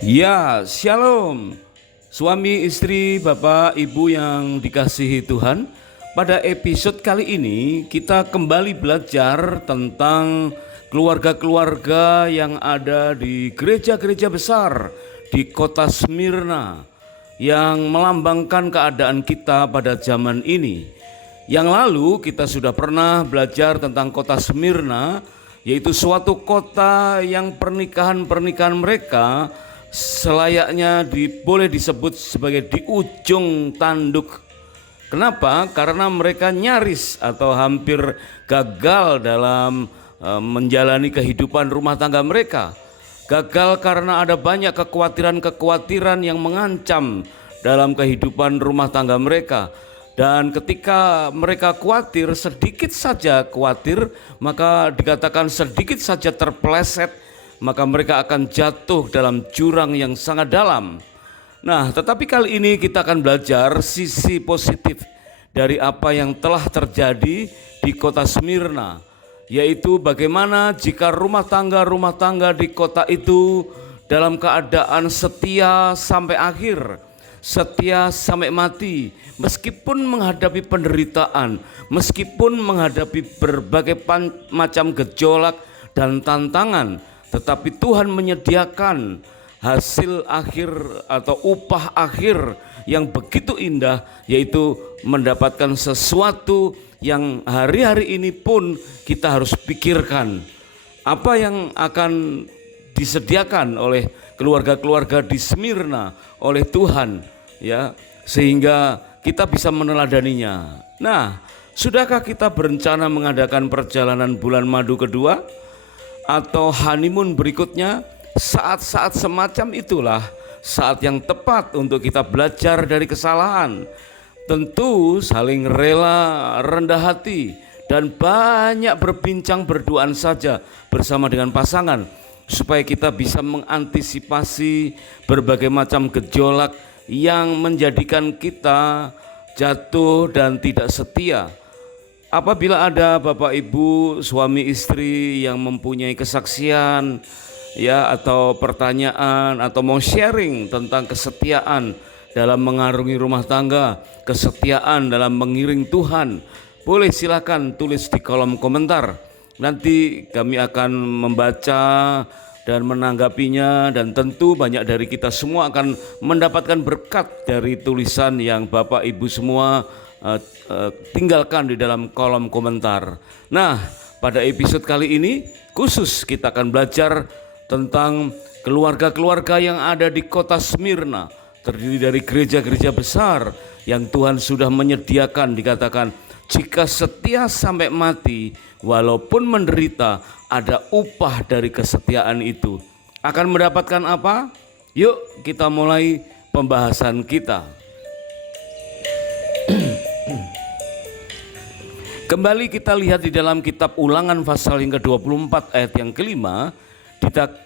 Ya, shalom. Suami, istri, bapak, ibu yang dikasihi Tuhan. Pada episode kali ini kita kembali belajar tentang keluarga-keluarga yang ada di gereja-gereja besar di kota Smyrna yang melambangkan keadaan kita pada zaman ini. Yang lalu kita sudah pernah belajar tentang kota Smyrna, yaitu suatu kota yang pernikahan-pernikahan mereka selayaknya boleh disebut sebagai di ujung tanduk. Kenapa? Karena mereka nyaris atau hampir gagal dalam menjalani kehidupan rumah tangga mereka. Gagal karena ada banyak kekhawatiran-kekhawatiran yang mengancam dalam kehidupan rumah tangga mereka. Dan ketika mereka khawatir, sedikit saja khawatir, maka dikatakan sedikit saja terpeleset, maka mereka akan jatuh dalam jurang yang sangat dalam. Nah, tetapi kali ini kita akan belajar sisi positif dari apa yang telah terjadi di kota Smyrna, yaitu bagaimana jika rumah tangga di kota itu dalam keadaan setia sampai akhir, setia sampai mati, meskipun menghadapi penderitaan, meskipun menghadapi berbagai macam gejolak dan tantangan, tetapi Tuhan menyediakan hasil akhir atau upah akhir yang begitu indah, yaitu mendapatkan sesuatu yang hari-hari ini pun kita harus pikirkan. Apa yang akan disediakan oleh keluarga-keluarga di Smyrna oleh Tuhan, ya, sehingga kita bisa meneladaninya. Nah, sudahkah kita berencana mengadakan perjalanan bulan madu kedua atau honeymoon berikutnya? Saat-saat semacam itulah saat yang tepat untuk kita belajar dari kesalahan. Tentu saling rela, rendah hati, dan banyak berbincang berduaan saja bersama dengan pasangan, supaya kita bisa mengantisipasi berbagai macam gejolak yang menjadikan kita jatuh dan tidak setia. Apabila ada bapak ibu, suami istri yang mempunyai kesaksian, ya, atau pertanyaan, atau mau sharing tentang kesetiaan dalam mengarungi rumah tangga, kesetiaan dalam mengiring Tuhan, boleh silakan tulis di kolom komentar. Nanti kami akan membaca dan menanggapinya, dan tentu banyak dari kita semua akan mendapatkan berkat dari tulisan yang bapak ibu semua tinggalkan di dalam kolom komentar. Nah, pada episode kali ini khusus kita akan belajar tentang keluarga-keluarga yang ada di kota Smyrna, terdiri dari gereja-gereja besar yang Tuhan sudah menyediakan. Dikatakan jika setia sampai mati, walaupun menderita, ada upah dari kesetiaan itu. Akan mendapatkan apa? Yuk kita mulai pembahasan kita. Kembali kita lihat di dalam kitab Ulangan pasal yang ke-24 ayat yang kelima,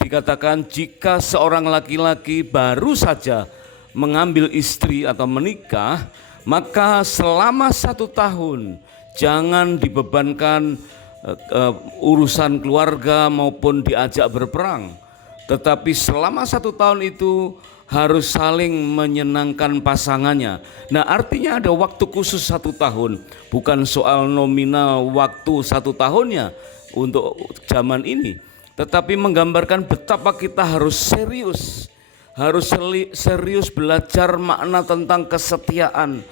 dikatakan jika seorang laki-laki baru saja mengambil istri atau menikah, maka selama 1 tahun jangan dibebankan urusan keluarga maupun diajak berperang, tetapi selama 1 tahun itu harus saling menyenangkan pasangannya. Nah, artinya ada waktu khusus 1 tahun, bukan soal nominal waktu 1 tahunnya untuk zaman ini, tetapi menggambarkan betapa kita harus serius belajar makna tentang kesetiaan.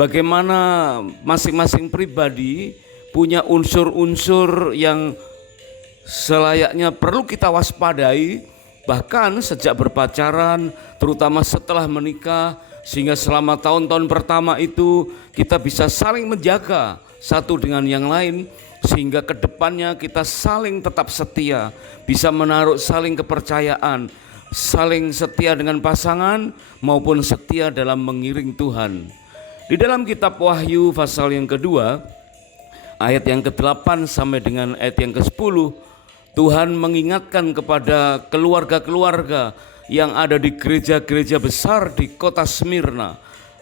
Bagaimana masing-masing pribadi punya unsur-unsur yang selayaknya perlu kita waspadai, bahkan sejak berpacaran, terutama setelah menikah, sehingga selama tahun-tahun pertama itu kita bisa saling menjaga satu dengan yang lain, sehingga kedepannya kita saling tetap setia, bisa menaruh saling kepercayaan, saling setia dengan pasangan maupun setia dalam mengiring Tuhan. Di dalam kitab Wahyu pasal yang kedua, ayat yang ke-8 sampai dengan ayat yang ke-10, Tuhan mengingatkan kepada keluarga-keluarga yang ada di gereja-gereja besar di kota Smyrna.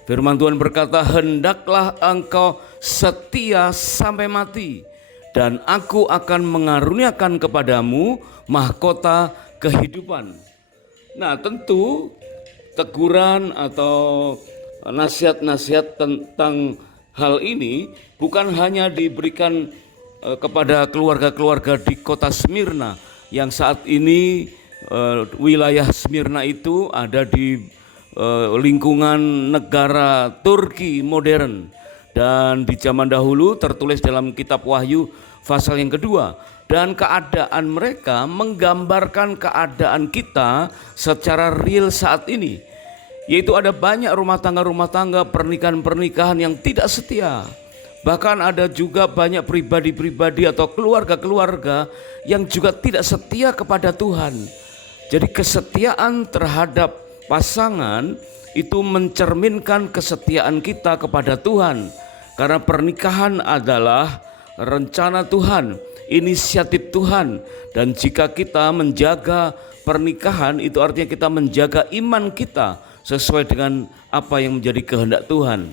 Firman Tuhan berkata, hendaklah engkau setia sampai mati, dan aku akan mengaruniakan kepadamu mahkota kehidupan. Nah, tentu teguran atau nasihat-nasihat tentang hal ini bukan hanya diberikan kepada keluarga-keluarga di kota Smyrna yang saat ini wilayah Smyrna itu ada di lingkungan negara Turki modern, dan di zaman dahulu tertulis dalam kitab Wahyu pasal yang kedua, dan keadaan mereka menggambarkan keadaan kita secara real saat ini, yaitu ada banyak rumah tangga, pernikahan-pernikahan yang tidak setia. Bahkan ada juga banyak pribadi-pribadi atau keluarga-keluarga yang juga tidak setia kepada Tuhan. Jadi kesetiaan terhadap pasangan itu mencerminkan kesetiaan kita kepada Tuhan. Karena pernikahan adalah rencana Tuhan, inisiatif Tuhan, dan jika kita menjaga pernikahan itu artinya kita menjaga iman kita sesuai dengan apa yang menjadi kehendak Tuhan.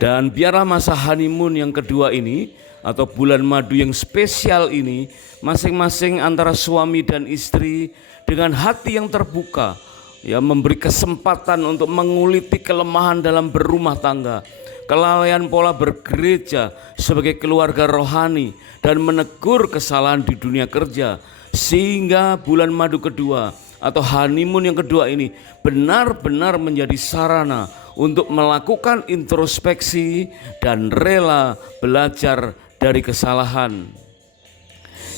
Dan biarlah masa honeymoon yang kedua ini atau bulan madu yang spesial ini, masing-masing antara suami dan istri dengan hati yang terbuka, ya, memberi kesempatan untuk menguliti kelemahan dalam berumah tangga, kelalaian pola bergereja sebagai keluarga rohani, dan menegur kesalahan di dunia kerja, sehingga bulan madu kedua atau honeymoon yang kedua ini benar-benar menjadi sarana untuk melakukan introspeksi dan rela belajar dari kesalahan.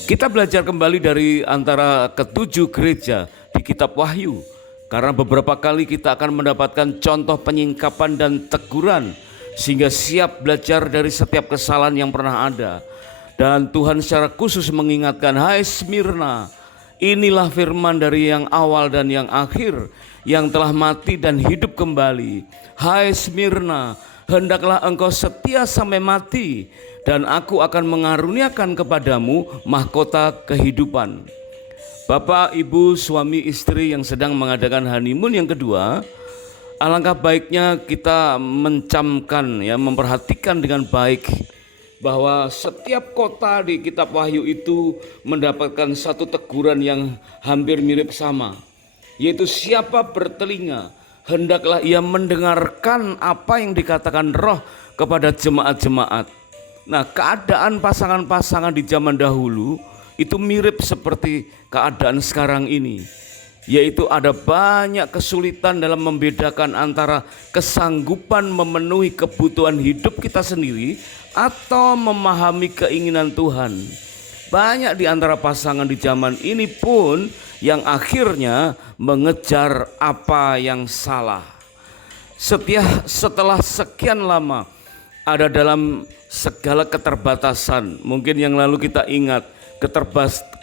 Kita belajar kembali dari antara ketujuh gereja di kitab Wahyu, karena beberapa kali kita akan mendapatkan contoh penyingkapan dan teguran sehingga siap belajar dari setiap kesalahan yang pernah ada. Dan Tuhan secara khusus mengingatkan, hai Smyrna, inilah firman dari yang awal dan yang akhir, yang telah mati dan hidup kembali. Hai Smyrna, hendaklah engkau setia sampai mati, dan aku akan mengaruniakan kepadamu mahkota kehidupan. Bapak, ibu, suami, istri yang sedang mengadakan honeymoon yang kedua, alangkah baiknya kita mencamkan, ya, memperhatikan dengan baik bahwa setiap kota di kitab Wahyu itu mendapatkan satu teguran yang hampir mirip sama, yaitu siapa bertelinga hendaklah ia mendengarkan apa yang dikatakan Roh kepada jemaat-jemaat. Nah, keadaan pasangan-pasangan di zaman dahulu itu mirip seperti keadaan sekarang ini, yaitu ada banyak kesulitan dalam membedakan antara kesanggupan memenuhi kebutuhan hidup kita sendiri atau memahami keinginan Tuhan. Banyak di antara pasangan di zaman ini pun yang akhirnya mengejar apa yang salah. Setelah sekian lama ada dalam segala keterbatasan, mungkin yang lalu kita ingat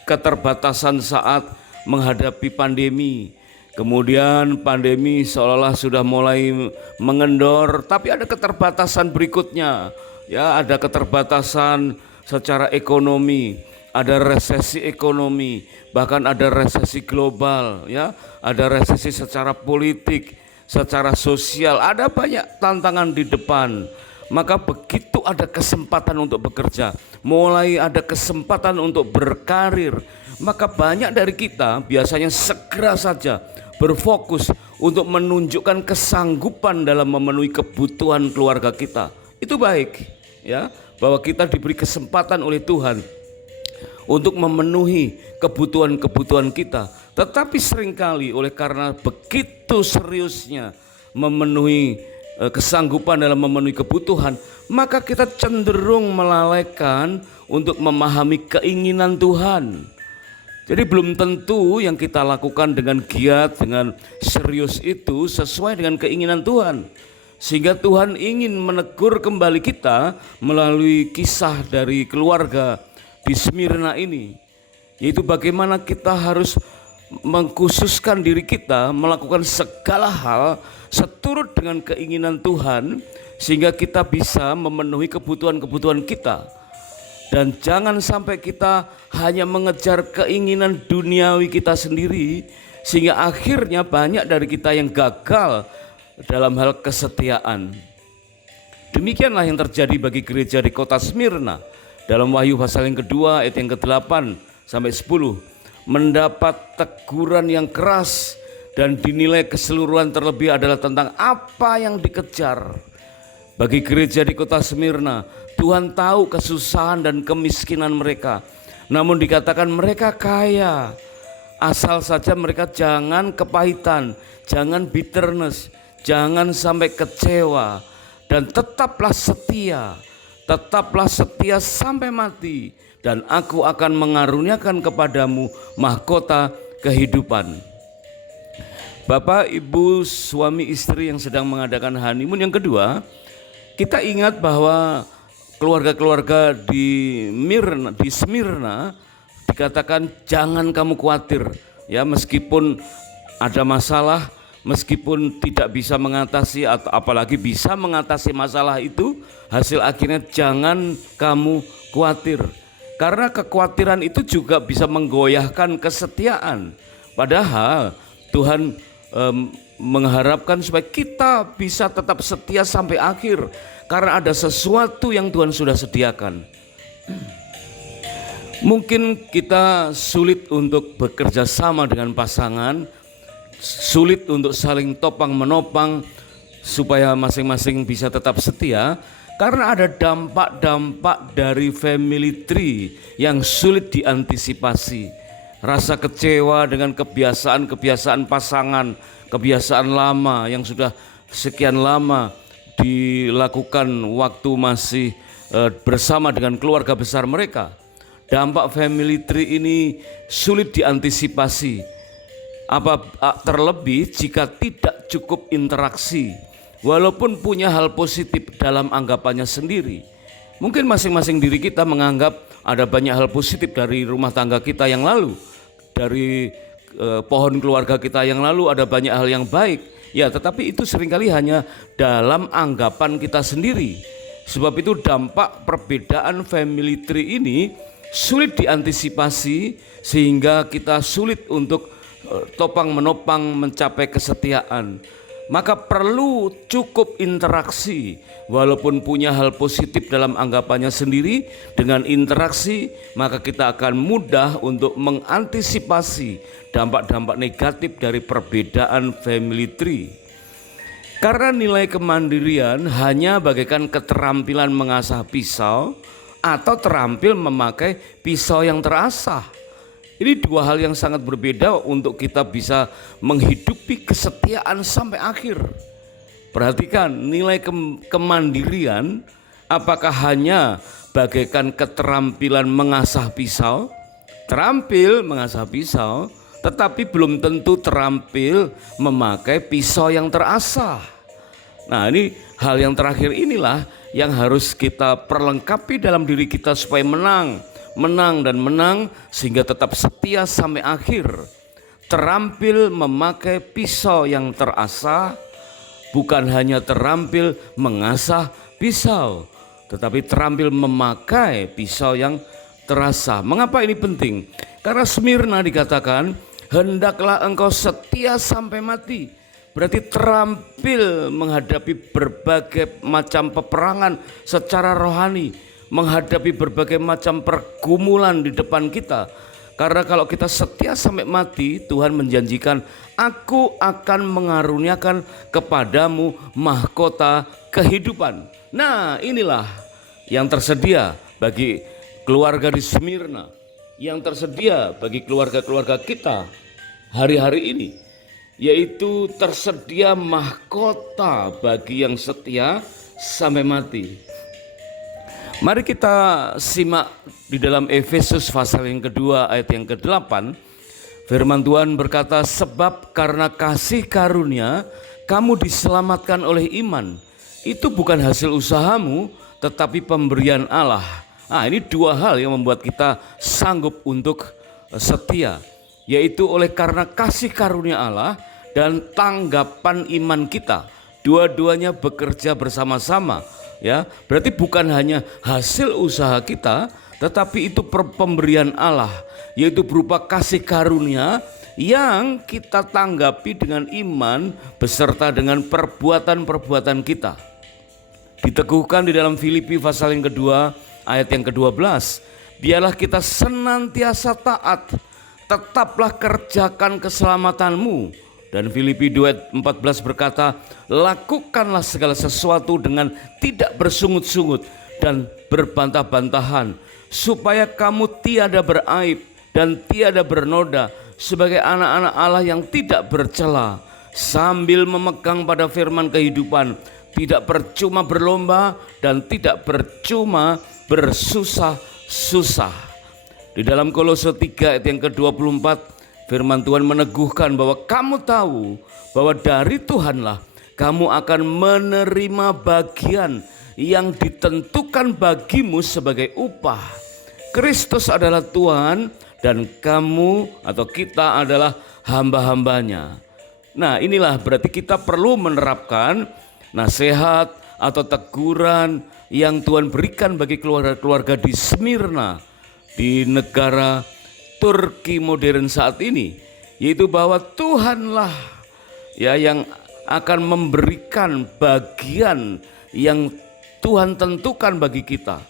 keterbatasan saat menghadapi pandemi. Kemudian pandemi seolah-olah sudah mulai mengendor, tapi ada keterbatasan berikutnya. Ya, ada keterbatasan secara ekonomi, ada resesi ekonomi, bahkan ada resesi global, ya, ada resesi secara politik, secara sosial, ada banyak tantangan di depan. Maka begitu ada kesempatan untuk bekerja, mulai ada kesempatan untuk berkarir, maka banyak dari kita biasanya segera saja berfokus untuk menunjukkan kesanggupan dalam memenuhi kebutuhan keluarga kita. Itu baik, ya, bahwa kita diberi kesempatan oleh Tuhan untuk memenuhi kebutuhan-kebutuhan kita. Tetapi seringkali oleh karena begitu seriusnya memenuhi kesanggupan dalam memenuhi kebutuhan, maka kita cenderung melalaikan untuk memahami keinginan Tuhan. Jadi belum tentu yang kita lakukan dengan giat, dengan serius itu sesuai dengan keinginan Tuhan. Sehingga Tuhan ingin menegur kembali kita melalui kisah dari keluarga di Smyrna ini, yaitu bagaimana kita harus mengkhususkan diri kita melakukan segala hal seturut dengan keinginan Tuhan, sehingga kita bisa memenuhi kebutuhan-kebutuhan kita. Dan jangan sampai kita hanya mengejar keinginan duniawi kita sendiri, sehingga akhirnya banyak dari kita yang gagal dalam hal kesetiaan. Demikianlah yang terjadi bagi gereja di kota Smyrna. Dalam Wahyu pasal yang kedua ayat yang ke-8 sampai 10. mendapat teguran yang keras dan dinilai keseluruhan terlebih adalah tentang apa yang dikejar. Bagi gereja di kota Smyrna, Tuhan tahu kesusahan dan kemiskinan mereka. Namun dikatakan mereka kaya. Asal saja mereka jangan kepahitan, jangan bitterness, jangan sampai kecewa. Dan tetaplah setia sampai mati. Dan aku akan mengaruniakan kepadamu mahkota kehidupan. Bapak, Ibu, suami istri yang sedang mengadakan honeymoon yang kedua, kita ingat bahwa keluarga-keluarga di Smyrna dikatakan jangan kamu khawatir ya, meskipun ada masalah, meskipun tidak bisa mengatasi atau apalagi bisa mengatasi masalah itu, hasil akhirnya jangan kamu khawatir. Karena kekhawatiran itu juga bisa menggoyahkan kesetiaan. Padahal Tuhan mengharapkan supaya kita bisa tetap setia sampai akhir, karena ada sesuatu yang Tuhan sudah sediakan. Mungkin kita sulit untuk bekerja sama dengan pasangan, sulit untuk saling topang menopang supaya masing-masing bisa tetap setia, karena ada dampak-dampak dari family tree yang sulit diantisipasi. Rasa kecewa dengan kebiasaan pasangan, kebiasaan lama yang sudah sekian lama dilakukan waktu masih bersama dengan keluarga besar mereka. Dampak family tree ini sulit diantisipasi, terlebih jika tidak cukup interaksi, walaupun punya hal positif dalam anggapannya sendiri. Mungkin masing-masing diri kita menganggap ada banyak hal positif dari rumah tangga kita yang lalu, dari pohon keluarga kita yang lalu ada banyak hal yang baik. Ya, tetapi itu seringkali hanya dalam anggapan kita sendiri. Sebab itu dampak perbedaan family tree ini sulit diantisipasi, sehingga kita sulit untuk topang menopang mencapai kesetiaan. Maka perlu cukup interaksi, walaupun punya hal positif dalam anggapannya sendiri. Dengan interaksi maka kita akan mudah untuk mengantisipasi dampak-dampak negatif dari perbedaan family tree. Karena nilai kemandirian hanya bagaikan keterampilan mengasah pisau atau terampil memakai pisau yang terasah. Ini dua hal yang sangat berbeda untuk kita bisa menghidupi kesetiaan sampai akhir. Perhatikan, nilai kemandirian apakah hanya bagaikan keterampilan mengasah pisau? Terampil mengasah pisau, tetapi belum tentu terampil memakai pisau yang terasah. Nah, ini hal yang terakhir inilah yang harus kita perlengkapi dalam diri kita supaya menang sehingga tetap setia sampai akhir. Terampil memakai pisau yang terasah, bukan hanya terampil mengasah pisau, tetapi terampil memakai pisau yang terasah. Mengapa ini penting? Karena Smyrna dikatakan hendaklah engkau setia sampai mati. Berarti terampil menghadapi berbagai macam peperangan secara rohani, menghadapi berbagai macam pergumulan di depan kita. Karena kalau kita setia sampai mati, Tuhan menjanjikan, aku akan mengaruniakan kepadamu mahkota kehidupan. Nah, inilah yang tersedia bagi keluarga di Smyrna, yang tersedia bagi keluarga-keluarga kita hari-hari ini, yaitu tersedia mahkota bagi yang setia sampai mati. Mari kita simak di dalam Efesus pasal yang kedua ayat yang ke-8. Firman Tuhan berkata, sebab karena kasih karunia kamu diselamatkan oleh iman. Itu bukan hasil usahamu, tetapi pemberian Allah. Nah, ini dua hal yang membuat kita sanggup untuk setia, yaitu oleh karena kasih karunia Allah dan tanggapan iman kita. Dua-duanya bekerja bersama-sama, ya. Berarti bukan hanya hasil usaha kita, tetapi itu pemberian Allah, yaitu berupa kasih karunia yang kita tanggapi dengan iman beserta dengan perbuatan-perbuatan kita. Diteguhkan di dalam Filipi pasal yang kedua ayat yang ke-12, biarlah kita senantiasa taat tetaplah kerjakan keselamatanmu. Dan Filipi 2:14 berkata, lakukanlah segala sesuatu dengan tidak bersungut-sungut dan berbantah-bantahan, supaya kamu tiada beraib dan tiada bernoda sebagai anak-anak Allah yang tidak bercela, sambil memegang pada firman kehidupan, tidak percuma berlomba dan tidak percuma bersusah-susah. Di dalam Kolose 3 ayat yang ke-24, firman Tuhan meneguhkan bahwa kamu tahu bahwa dari Tuhanlah kamu akan menerima bagian yang ditentukan bagimu sebagai upah. Kristus adalah Tuhan dan kamu atau kita adalah hamba-hambanya. Nah, inilah berarti kita perlu menerapkan nasihat atau teguran yang Tuhan berikan bagi keluarga-keluarga di Smyrna, di negara Turki modern saat ini, yaitu bahwa Tuhanlah ya yang akan memberikan bagian yang Tuhan tentukan bagi kita,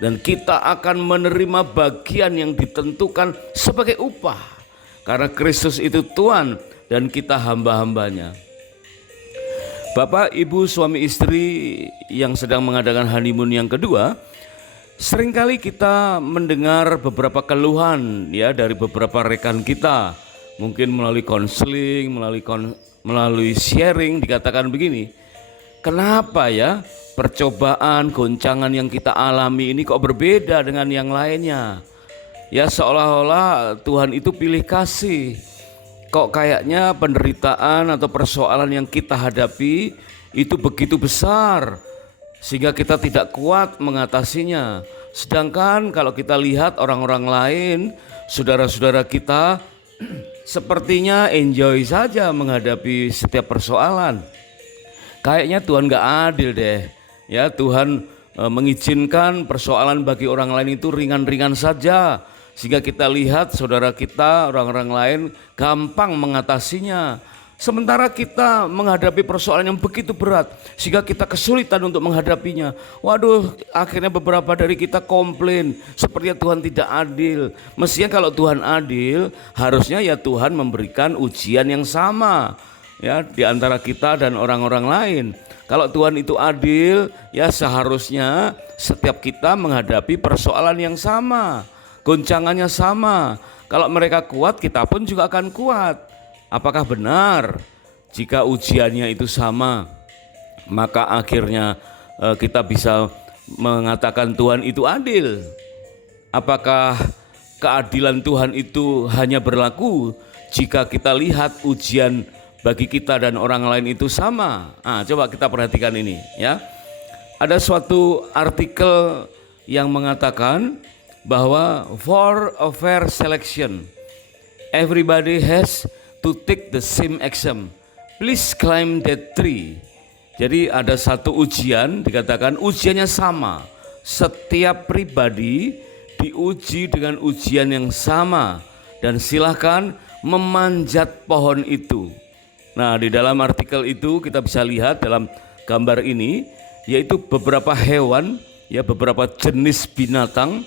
dan kita akan menerima bagian yang ditentukan sebagai upah, karena Kristus itu Tuhan dan kita hamba-hambanya. Bapak, ibu, suami istri yang sedang mengadakan honeymoon yang kedua, seringkali kita mendengar beberapa keluhan ya dari beberapa rekan kita, mungkin melalui konseling, melalui sharing, dikatakan begini, kenapa ya percobaan, goncangan yang kita alami ini kok berbeda dengan yang lainnya? Ya seolah-olah Tuhan itu pilih kasih. Kok kayaknya penderitaan atau persoalan yang kita hadapi itu begitu besar sehingga kita tidak kuat mengatasinya. Sedangkan kalau kita lihat orang-orang lain, saudara-saudara kita sepertinya enjoy saja menghadapi setiap persoalan. Kayaknya Tuhan gak adil deh. Ya, Tuhan mengizinkan persoalan bagi orang lain itu ringan-ringan saja, sehingga kita lihat saudara kita, orang-orang lain gampang mengatasinya. Sementara kita menghadapi persoalan yang begitu berat sehingga kita kesulitan untuk menghadapinya. Waduh, akhirnya beberapa dari kita komplain sepertinya Tuhan tidak adil. Mestinya kalau Tuhan adil, harusnya ya Tuhan memberikan ujian yang sama ya di antara kita dan orang-orang lain. Kalau Tuhan itu adil, ya seharusnya setiap kita menghadapi persoalan yang sama, goncangannya sama. Kalau mereka kuat, kita pun juga akan kuat. Apakah benar jika ujiannya itu sama, maka akhirnya kita bisa mengatakan Tuhan itu adil? Apakah keadilan Tuhan itu hanya berlaku jika kita lihat ujian bagi kita dan orang lain itu sama? Coba kita perhatikan ini ya. Ada suatu artikel yang mengatakan bahwa for a fair selection, everybody has to take the same exam. Please climb that tree. Jadi ada satu ujian, dikatakan ujiannya sama. Setiap pribadi diuji dengan ujian yang sama dan silahkan memanjat pohon itu. Nah, di dalam artikel itu kita bisa lihat dalam gambar ini, yaitu beberapa hewan, ya beberapa jenis binatang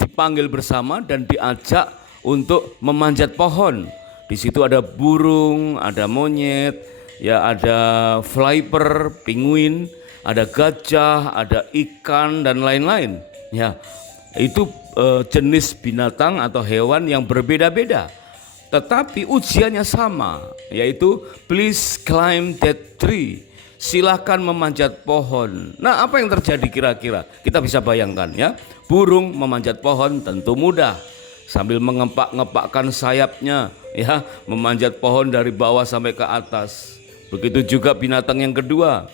dipanggil bersama dan diajak untuk memanjat pohon. Di situ ada burung, ada monyet, ya ada flyper, penguin, ada gajah, ada ikan dan lain-lain. Ya, itu jenis binatang atau hewan yang berbeda-beda. Tetapi ujiannya sama, yaitu please climb that tree. Silahkan memanjat pohon. Nah, apa yang terjadi kira-kira? Kita bisa bayangkan ya. Burung memanjat pohon tentu mudah, sambil mengepak-ngepakkan sayapnya, ya, memanjat pohon dari bawah sampai ke atas. Begitu juga binatang yang kedua,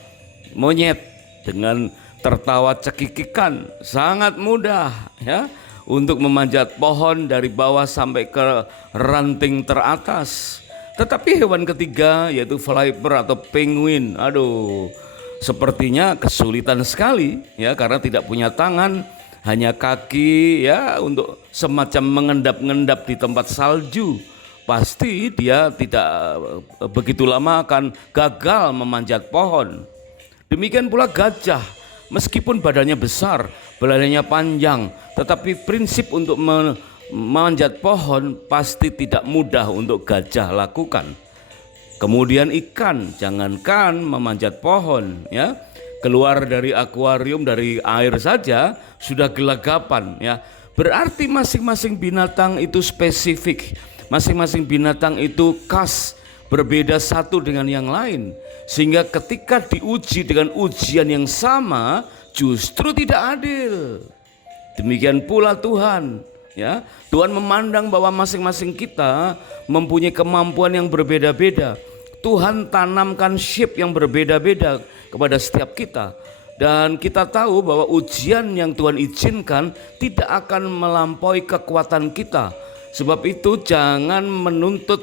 monyet, dengan tertawa cekikikan, sangat mudah ya untuk memanjat pohon dari bawah sampai ke ranting teratas. Tetapi hewan ketiga yaitu flyper atau penguin, aduh, sepertinya kesulitan sekali ya, karena tidak punya tangan, hanya kaki ya untuk semacam mengendap-endap di tempat salju. Pasti dia tidak begitu lama akan gagal memanjat pohon. Demikian pula gajah, meskipun badannya besar, belalainya panjang, tetapi prinsip untuk Memanjat pohon pasti tidak mudah untuk gajah lakukan. Kemudian ikan, jangankan memanjat pohon, ya, keluar dari akuarium, dari air saja sudah gelagapan, ya. Berarti masing-masing binatang itu spesifik, masing-masing binatang itu khas, berbeda satu dengan yang lain, sehingga ketika diuji dengan ujian yang sama justru tidak adil. Demikian pula Tuhan, ya. Tuhan memandang bahwa masing-masing kita mempunyai kemampuan yang berbeda-beda. Tuhan tanamkan shape yang berbeda-beda kepada setiap kita. Dan kita tahu bahwa ujian yang Tuhan izinkan tidak akan melampaui kekuatan kita. Sebab itu jangan menuntut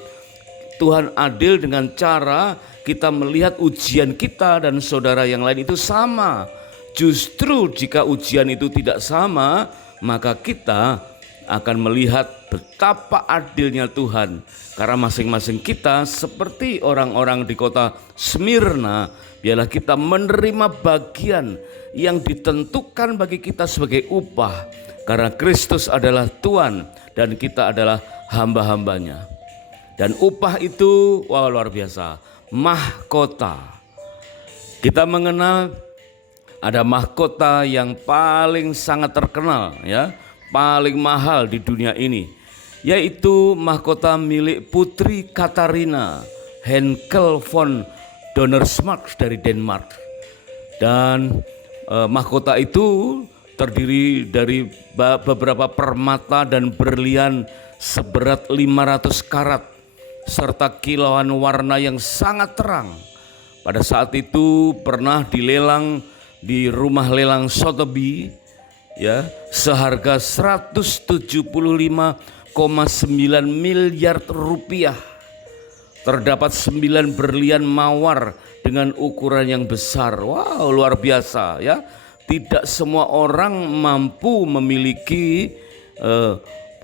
Tuhan adil dengan cara kita melihat ujian kita dan saudara yang lain itu sama. Justru jika ujian itu tidak sama, maka kita akan melihat betapa adilnya Tuhan. Karena masing-masing kita seperti orang-orang di kota Smyrna, biarlah kita menerima bagian yang ditentukan bagi kita sebagai upah. Karena Kristus adalah Tuhan dan kita adalah hamba-hambanya. Dan upah itu luar biasa, mahkota. Kita mengenal ada mahkota yang paling sangat terkenal, ya, paling mahal di dunia ini, yaitu mahkota milik Putri Katarina Henkel von Donnersmarck dari Denmark. Dan mahkota itu terdiri dari beberapa permata dan berlian seberat 500 karat serta kilauan warna yang sangat terang. Pada saat itu pernah dilelang di rumah lelang Sotheby, ya, seharga 175,9 miliar rupiah. Terdapat 9 berlian mawar dengan ukuran yang besar. Wow, luar biasa, ya. Tidak semua orang mampu memiliki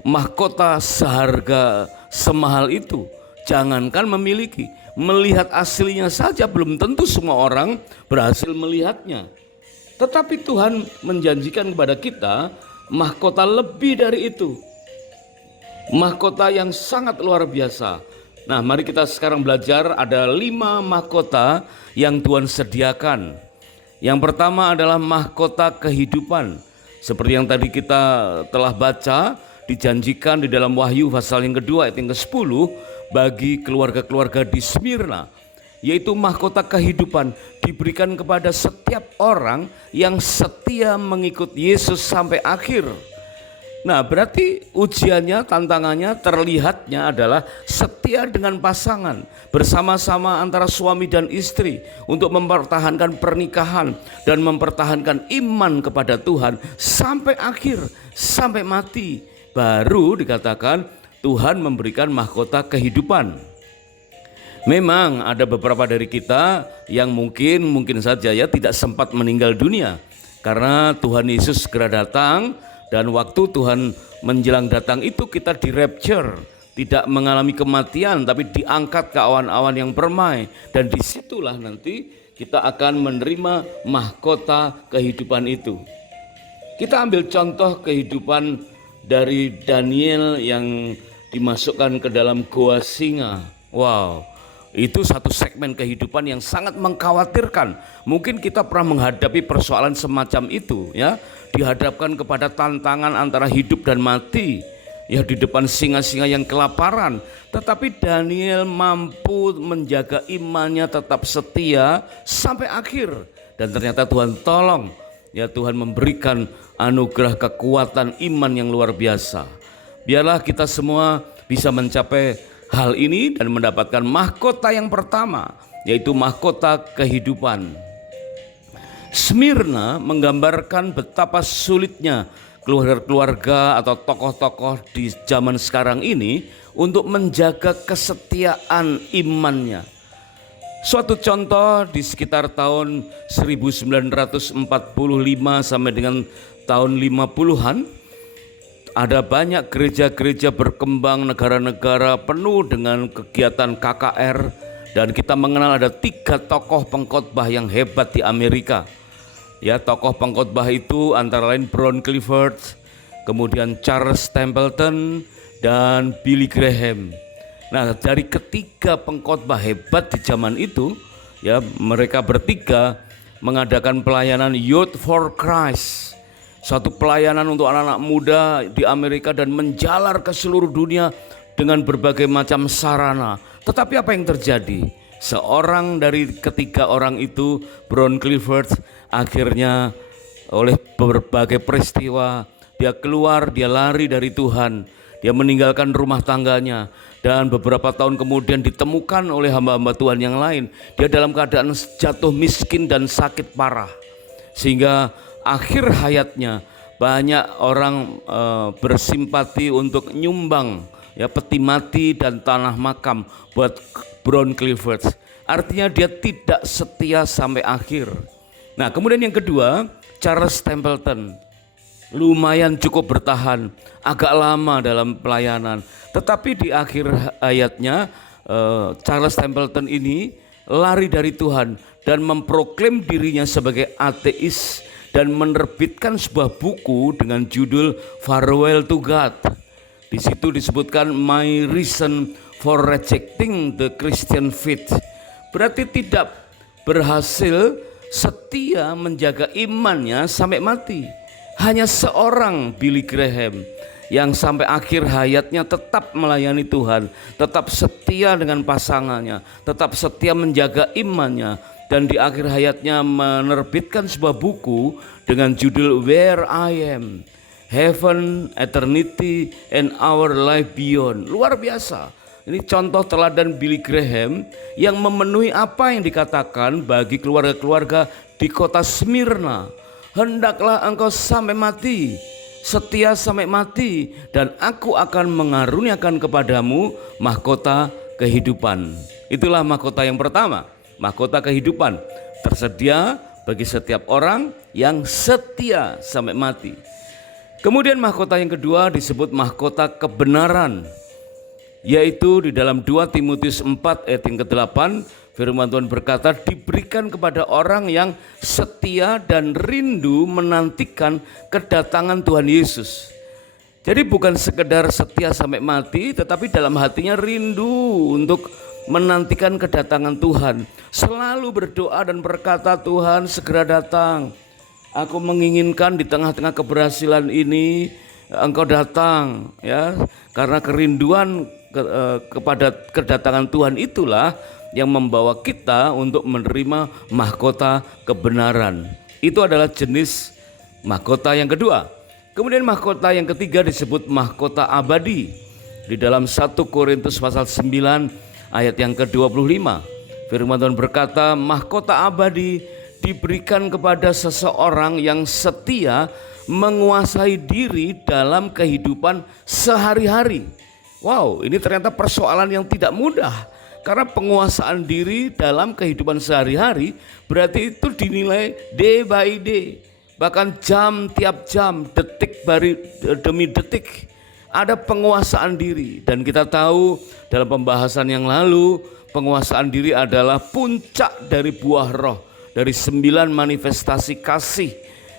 mahkota seharga semahal itu. Jangankan memiliki, melihat aslinya saja belum tentu semua orang berhasil melihatnya. Tetapi Tuhan menjanjikan kepada kita mahkota lebih dari itu. Mahkota yang sangat luar biasa. Nah, mari kita sekarang belajar, ada 5 mahkota yang Tuhan sediakan. Yang pertama adalah mahkota kehidupan. Seperti yang tadi kita telah baca, dijanjikan di dalam Wahyu pasal yang kedua ayat yang ke-10 bagi keluarga-keluarga di Smyrna, yaitu mahkota kehidupan diberikan kepada setiap orang yang setia mengikut Yesus sampai akhir. Nah, berarti ujiannya, tantangannya, terlihatnya adalah setia dengan pasangan, bersama-sama antara suami dan istri untuk mempertahankan pernikahan dan mempertahankan iman kepada Tuhan sampai akhir, sampai mati. Baru dikatakan Tuhan memberikan mahkota kehidupan. Memang ada beberapa dari kita yang mungkin saja ya tidak sempat meninggal dunia karena Tuhan Yesus segera datang, dan waktu Tuhan menjelang datang itu kita di rapture, tidak mengalami kematian tapi diangkat ke awan-awan yang permai, dan disitulah nanti kita akan menerima mahkota kehidupan itu. Kita ambil contoh kehidupan dari Daniel yang dimasukkan ke dalam goa singa. Wow, itu satu segmen kehidupan yang sangat mengkhawatirkan. Mungkin kita pernah menghadapi persoalan semacam itu, ya, dihadapkan kepada tantangan antara hidup dan mati, ya, di depan singa-singa yang kelaparan. Tetapi Daniel mampu menjaga imannya tetap setia sampai akhir, dan ternyata Tuhan tolong, ya, Tuhan memberikan anugerah kekuatan iman yang luar biasa. Biarlah kita semua bisa mencapai hal ini dan mendapatkan mahkota yang pertama, yaitu mahkota kehidupan. Smyrna menggambarkan betapa sulitnya keluarga-keluarga atau tokoh-tokoh di zaman sekarang ini untuk menjaga kesetiaan imannya. Suatu contoh, di sekitar tahun 1945 sampai dengan tahun 50-an, ada banyak gereja-gereja berkembang, negara-negara penuh dengan kegiatan KKR, dan kita mengenal ada 3 tokoh pengkhotbah yang hebat di Amerika. Ya, tokoh pengkhotbah itu antara lain Brown Clifford, kemudian Charles Templeton, dan Billy Graham. Nah, dari ketiga pengkhotbah hebat di zaman itu, ya, mereka bertiga mengadakan pelayanan Youth for Christ, satu pelayanan untuk anak-anak muda di Amerika dan menjalar ke seluruh dunia dengan berbagai macam sarana. Tetapi apa yang terjadi? Seorang dari ketiga orang itu, Brown Clifford, akhirnya oleh berbagai peristiwa dia keluar, dia lari dari Tuhan, dia meninggalkan rumah tangganya, dan beberapa tahun kemudian ditemukan oleh hamba-hamba Tuhan yang lain. Dia dalam keadaan jatuh miskin dan sakit parah, sehingga akhir hayatnya banyak orang bersimpati untuk nyumbang, ya, peti mati dan tanah makam buat Brown Clifford. Artinya dia tidak setia sampai akhir. Nah, kemudian yang kedua, Charles Templeton. Lumayan cukup bertahan, agak lama dalam pelayanan. Tetapi di akhir hayatnya Charles Templeton ini lari dari Tuhan dan memproklaim dirinya sebagai ateis dan menerbitkan sebuah buku dengan judul Farewell to God. Di situ disebutkan My Reason for Rejecting the Christian Faith. Berarti tidak berhasil setia menjaga imannya sampai mati. Hanya seorang Billy Graham yang sampai akhir hayatnya tetap melayani Tuhan, tetap setia dengan pasangannya, tetap setia menjaga imannya, dan di akhir hayatnya menerbitkan sebuah buku dengan judul Where I Am, Heaven, Eternity, and Our Life Beyond. Luar biasa. Ini contoh teladan Billy Graham yang memenuhi apa yang dikatakan bagi keluarga-keluarga di kota Smyrna. Hendaklah engkau sampai mati, setia sampai mati, dan aku akan mengaruniakan kepadamu mahkota kehidupan. Itulah mahkota yang pertama, mahkota kehidupan, tersedia bagi setiap orang yang setia sampai mati. Kemudian mahkota yang kedua disebut mahkota kebenaran, yaitu di dalam 2 Timotius 4 ayat yang ke-8, firman Tuhan berkata, diberikan kepada orang yang setia dan rindu menantikan kedatangan Tuhan Yesus. Jadi bukan sekedar setia sampai mati, tetapi dalam hatinya rindu untuk menantikan kedatangan Tuhan. Selalu berdoa dan berkata, Tuhan segera datang. Aku menginginkan di tengah-tengah keberhasilan ini Engkau datang, ya, karena kerinduan kepada kedatangan Tuhan itulah yang membawa kita untuk menerima mahkota kebenaran. Itu adalah jenis mahkota yang kedua. Kemudian mahkota yang ketiga disebut mahkota abadi. Di dalam 1 Korintus pasal 9 ayat yang ke-25, firman Tuhan berkata, mahkota abadi diberikan kepada seseorang yang setia menguasai diri dalam kehidupan sehari-hari. Wow, ini ternyata persoalan yang tidak mudah. Karena penguasaan diri dalam kehidupan sehari-hari berarti itu dinilai day by day, bahkan jam tiap jam, detik demi detik ada penguasaan diri. Dan kita tahu dalam pembahasan yang lalu, penguasaan diri adalah puncak dari buah roh, dari 9 manifestasi kasih,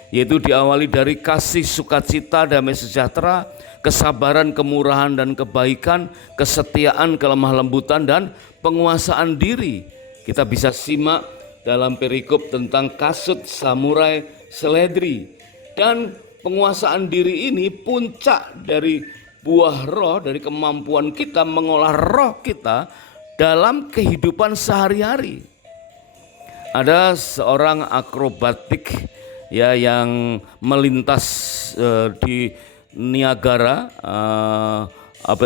yaitu diawali dari kasih, sukacita, damai sejahtera, kesabaran, kemurahan dan kebaikan, kesetiaan, kelemah lembutan, dan penguasaan diri. Kita bisa simak dalam perikop tentang kasut samurai seledri. Dan penguasaan diri ini puncak dari buah roh, dari kemampuan kita mengolah roh kita dalam kehidupan sehari-hari. Ada seorang akrobatik, ya, yang melintas di Niagara,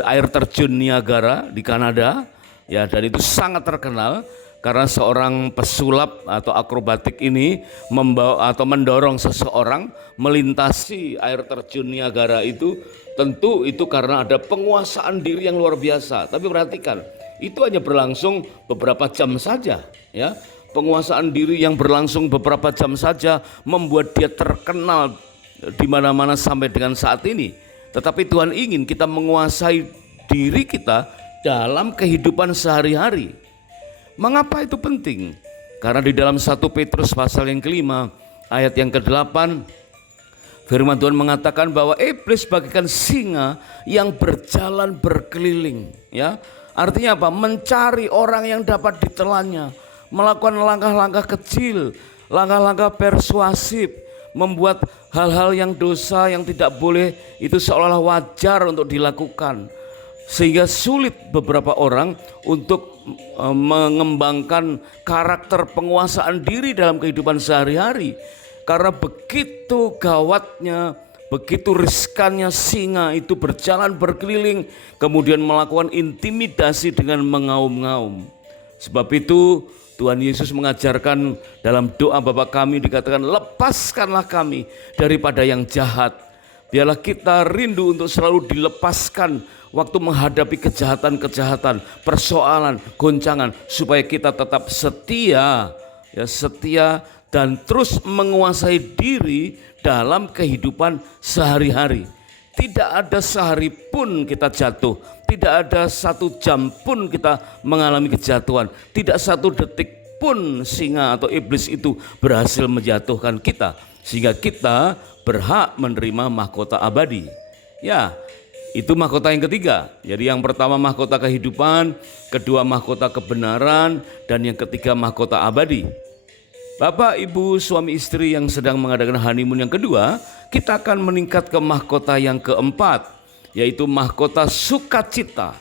air terjun Niagara di Kanada, ya, dan itu sangat terkenal karena seorang pesulap atau akrobatik ini membawa atau mendorong seseorang melintasi air terjun Niagara itu. Tentu itu karena ada penguasaan diri yang luar biasa. Tapi perhatikan, itu hanya berlangsung beberapa jam saja, ya. Penguasaan diri yang berlangsung beberapa jam saja membuat dia terkenal di mana-mana sampai dengan saat ini. Tetapi Tuhan ingin kita menguasai diri kita dalam kehidupan sehari-hari. Mengapa itu penting? Karena di dalam 1 Petrus pasal yang ke-5 ayat yang ke-8, Firman Tuhan mengatakan bahwa iblis bagaikan singa yang berjalan berkeliling, ya. Artinya apa? Mencari orang yang dapat ditelannya, melakukan langkah-langkah kecil, langkah-langkah persuasif, membuat hal-hal yang dosa yang tidak boleh itu seolah-olah wajar untuk dilakukan. Sehingga sulit beberapa orang untuk mengembangkan karakter penguasaan diri dalam kehidupan sehari-hari. Karena begitu gawatnya, begitu riskannya singa itu berjalan berkeliling, kemudian melakukan intimidasi dengan mengaum-ngaum. Sebab itu Tuhan Yesus mengajarkan dalam doa Bapa kami dikatakan, lepaskanlah kami daripada yang jahat. Biarlah kita rindu untuk selalu dilepaskan waktu menghadapi kejahatan-kejahatan, persoalan, goncangan, supaya kita tetap setia, ya, setia dan terus menguasai diri dalam kehidupan sehari-hari. Tidak ada sehari pun kita jatuh, tidak ada satu jam pun kita mengalami kejatuhan, tidak satu detik pun singa atau iblis itu berhasil menjatuhkan kita, sehingga kita berhak menerima mahkota abadi. Ya, itu mahkota yang ketiga. Jadi yang pertama mahkota kehidupan, kedua mahkota kebenaran, dan yang ketiga mahkota abadi. Bapak, Ibu, suami istri yang sedang mengadakan honeymoon yang kedua, kita akan meningkat ke mahkota yang keempat, yaitu mahkota sukacita.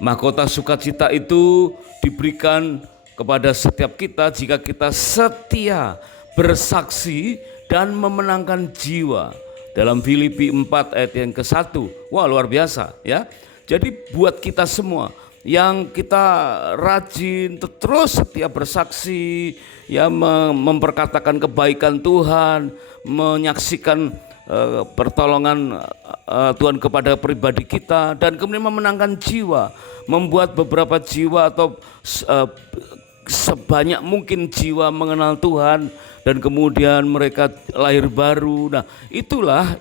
Mahkota sukacita itu diberikan kepada setiap kita jika kita setia, bersaksi, dan memenangkan jiwa. Dalam Filipi 4 ayat yang ke-1. Wah, luar biasa, ya. Jadi buat kita semua yang kita rajin terus setia bersaksi, ya, memperkatakan kebaikan Tuhan, menyaksikan pertolongan Tuhan kepada pribadi kita, dan kemudian memenangkan jiwa, membuat beberapa jiwa atau sebanyak mungkin jiwa mengenal Tuhan, dan kemudian mereka lahir baru. Nah, itulah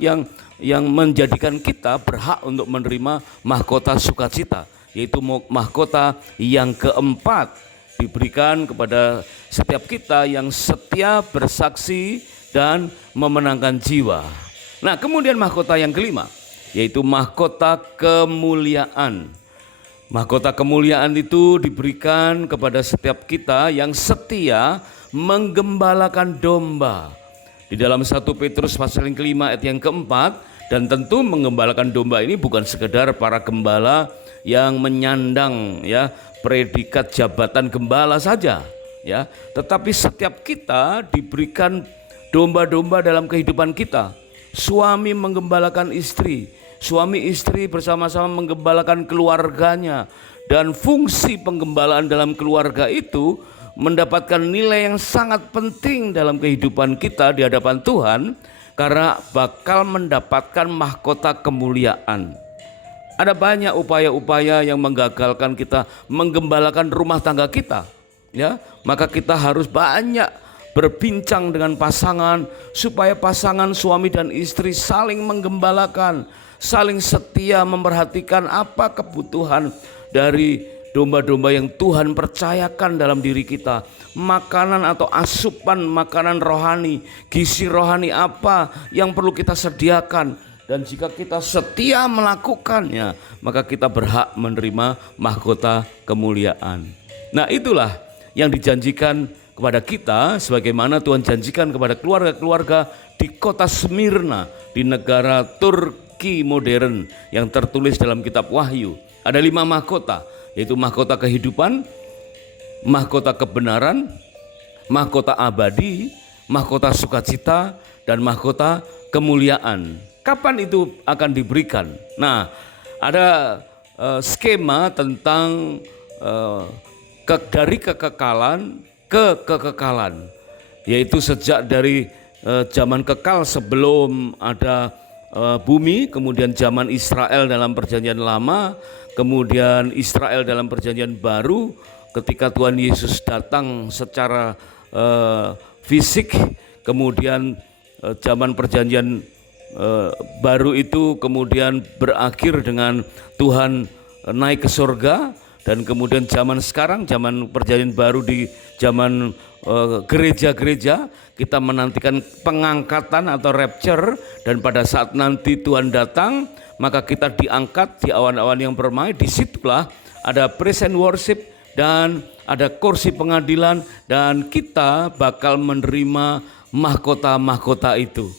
yang menjadikan kita berhak untuk menerima mahkota sukacita, yaitu mahkota yang keempat diberikan kepada setiap kita yang setia bersaksi dan memenangkan jiwa. Nah, kemudian mahkota yang kelima, yaitu mahkota kemuliaan. Mahkota kemuliaan itu diberikan kepada setiap kita yang setia menggembalakan domba. Di dalam 1 Petrus pasal yang kelima ayat yang keempat, dan tentu menggembalakan domba ini bukan sekedar para gembala yang menyandang, ya, predikat jabatan gembala saja, ya, tetapi setiap kita diberikan domba-domba dalam kehidupan kita. Suami menggembalakan istri, suami istri bersama-sama menggembalakan keluarganya, dan fungsi penggembalaan dalam keluarga itu mendapatkan nilai yang sangat penting dalam kehidupan kita di hadapan Tuhan, karena bakal mendapatkan mahkota kemuliaan. Ada banyak upaya-upaya yang menggagalkan kita menggembalakan rumah tangga kita, ya. Maka kita harus banyak berbincang dengan pasangan supaya pasangan suami dan istri saling menggembalakan, saling setia memperhatikan apa kebutuhan dari domba-domba yang Tuhan percayakan dalam diri kita. Makanan atau asupan makanan rohani, gizi rohani apa yang perlu kita sediakan. Dan jika kita setia melakukannya, maka kita berhak menerima mahkota kemuliaan. Nah, itulah yang dijanjikan kepada kita, sebagaimana Tuhan janjikan kepada keluarga-keluarga di kota Smyrna, di negara Turki modern, yang tertulis dalam kitab Wahyu. Ada 5 mahkota, yaitu mahkota kehidupan, mahkota kebenaran, mahkota abadi, mahkota sukacita, dan mahkota kemuliaan. Kapan itu akan diberikan? Nah, ada skema tentang dari kekekalan ke kekekalan, yaitu sejak dari zaman kekal sebelum ada bumi, kemudian zaman Israel dalam perjanjian lama, kemudian Israel dalam perjanjian baru ketika Tuhan Yesus datang secara fisik, kemudian zaman perjanjian baru itu kemudian berakhir dengan Tuhan naik ke surga, Dan kemudian zaman sekarang, zaman perjanjian baru di zaman gereja-gereja, kita menantikan pengangkatan atau rapture, dan pada saat nanti Tuhan datang, maka kita diangkat di awan-awan yang bermain. Disitulah ada praise and worship dan ada kursi pengadilan, dan kita bakal menerima mahkota-mahkota itu.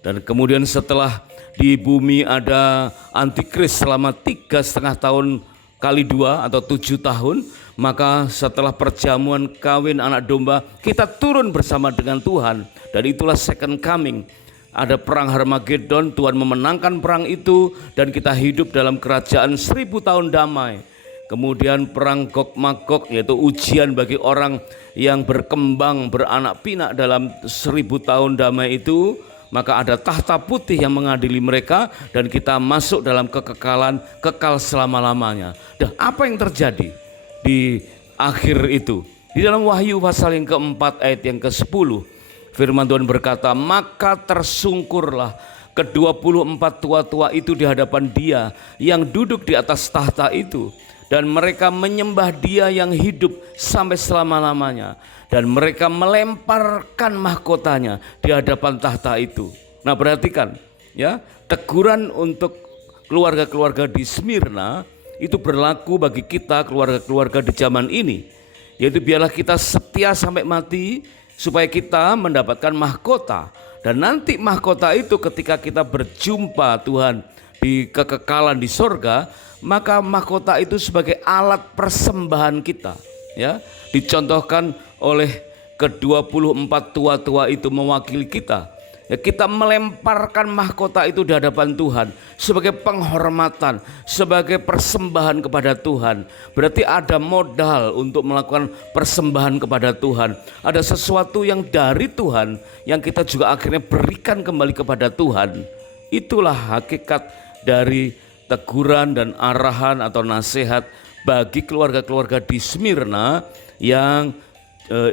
Dan kemudian setelah di bumi ada antikris selama 3,5 tahun kali 2 atau 7 tahun, maka setelah perjamuan kawin anak domba, kita turun bersama dengan Tuhan, dan itulah second coming. Ada perang Harmagedon, Tuhan memenangkan perang itu, dan kita hidup dalam kerajaan 1000 tahun damai. Kemudian perang Gog Magog, yaitu ujian bagi orang yang berkembang beranak pinak dalam 1000 tahun damai itu. Maka ada tahta putih yang mengadili mereka, dan kita masuk dalam kekekalan, kekal selama-lamanya. Dan apa yang terjadi di akhir itu? Di dalam Wahyu pasal yang keempat ayat yang ke-10, firman Tuhan berkata, maka tersungkurlah ke-24 tua-tua itu di hadapan Dia yang duduk di atas tahta itu, dan mereka menyembah Dia yang hidup sampai selama-lamanya, dan mereka melemparkan mahkotanya di hadapan tahta itu. Nah, perhatikan ya, teguran untuk keluarga-keluarga di Smyrna itu berlaku bagi kita, keluarga-keluarga di zaman ini, yaitu biarlah kita setia sampai mati supaya kita mendapatkan mahkota. Dan nanti mahkota itu ketika kita berjumpa Tuhan di kekekalan di sorga, maka mahkota itu sebagai alat persembahan kita, ya, dicontohkan oleh ke-24 tua-tua itu mewakili kita. Ya, kita melemparkan mahkota itu di hadapan Tuhan sebagai penghormatan, sebagai persembahan kepada Tuhan. Berarti ada modal untuk melakukan persembahan kepada Tuhan. Ada sesuatu yang dari Tuhan yang kita juga akhirnya berikan kembali kepada Tuhan. Itulah hakikat dari teguran dan arahan atau nasihat bagi keluarga-keluarga di Smyrna yang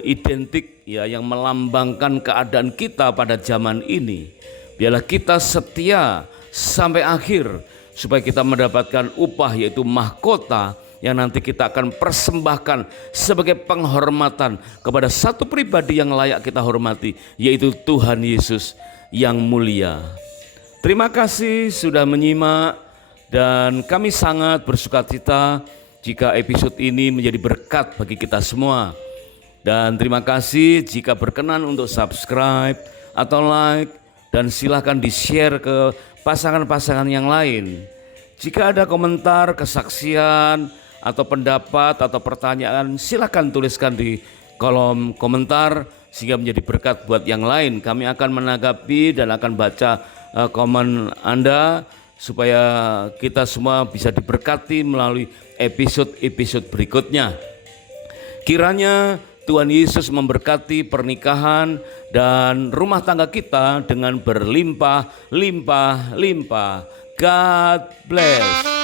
identik, ya, yang melambangkan keadaan kita pada zaman ini. Biarlah kita setia sampai akhir supaya kita mendapatkan upah, yaitu mahkota yang nanti kita akan persembahkan sebagai penghormatan kepada satu pribadi yang layak kita hormati, yaitu Tuhan Yesus yang mulia. Terima kasih sudah menyimak, dan kami sangat bersukacita jika episode ini menjadi berkat bagi kita semua. Dan terima kasih jika berkenan untuk subscribe atau like, dan silahkan di-share ke pasangan-pasangan yang lain. Jika ada komentar, kesaksian, atau pendapat, atau pertanyaan, silahkan tuliskan di kolom komentar sehingga menjadi berkat buat yang lain. Kami akan menanggapi dan akan baca komen Anda supaya kita semua bisa diberkati melalui episode-episode berikutnya. Kiranya Tuhan Yesus memberkati pernikahan dan rumah tangga kita dengan berlimpah-limpah. God bless.